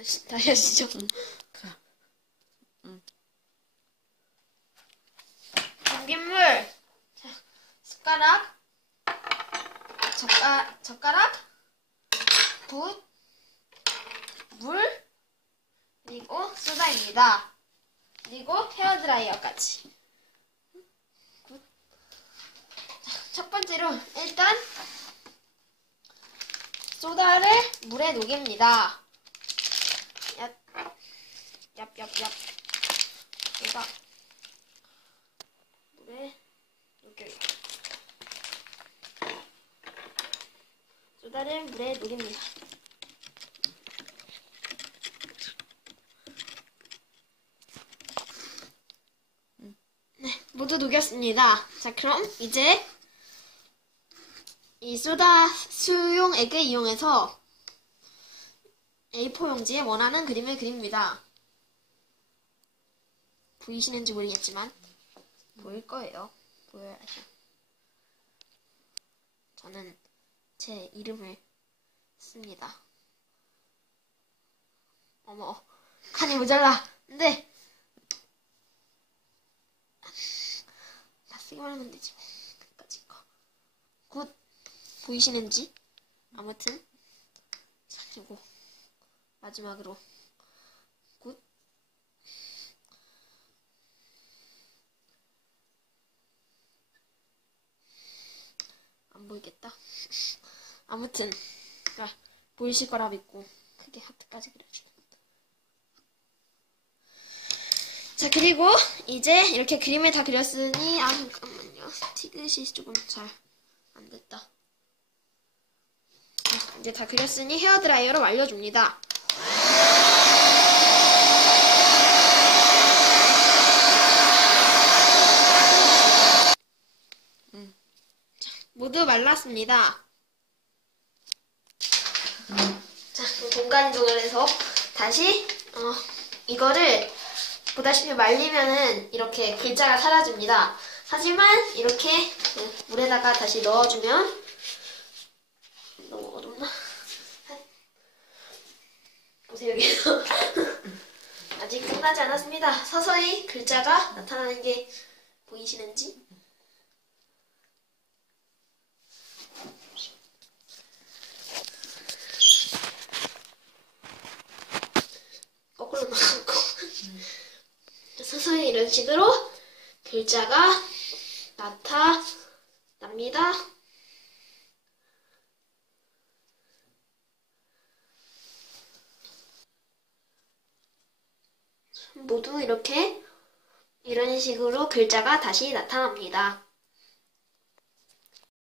다시, 다시 하시죠. 전기물. 자, 숟가락. 젓가, 젓가락. 붓. 물. 그리고 소다입니다. 그리고 헤어드라이어까지. 첫 번째로 일단 소다를 물에 녹입니다. 얍, 얍, 얍, 얍. 소다. 물에 녹여요. 소다를 물에 녹입니다. 네, 모두 녹였습니다. 자, 그럼 이제 이 소다 수용 액을 이용해서 A4 용지에 원하는 그림을 그립니다. 보이시는지 모르겠지만 보일 거예요. 보여야죠. 저는 제 이름을 씁니다. 어머, 칸이 모자라. 근데 다 쓰기만 하면 되지. 끝까지 거. 굿. 보이시는지? 아무튼 자, 그리고 마지막으로 굿. 안 보이겠다. 아무튼 아, 보이실 거라 믿고 크게 하트까지 그려주는 자 그리고 이제 이렇게 그림을 다 그렸으니 아 잠깐만요. 티그시 조금 잘 안 됐다. 자, 이제 다 그렸으니 헤어드라이어로 말려줍니다. 자, 모두 말랐습니다 자 그럼 공간 이동을 해서 다시 어, 이거를 보다시피 말리면은 이렇게 글자가 사라집니다. 하지만 이렇게 그 물에다가 다시 넣어주면 너무 어둡나? 보세요 여기서 아직 끝나지 않았습니다. 서서히 글자가 나타나는 게 보이시는지? 거꾸로 나가고 서서히 이런 식으로 글자가 나타납니다. 모두 이렇게 이런 식으로 글자가 다시 나타납니다.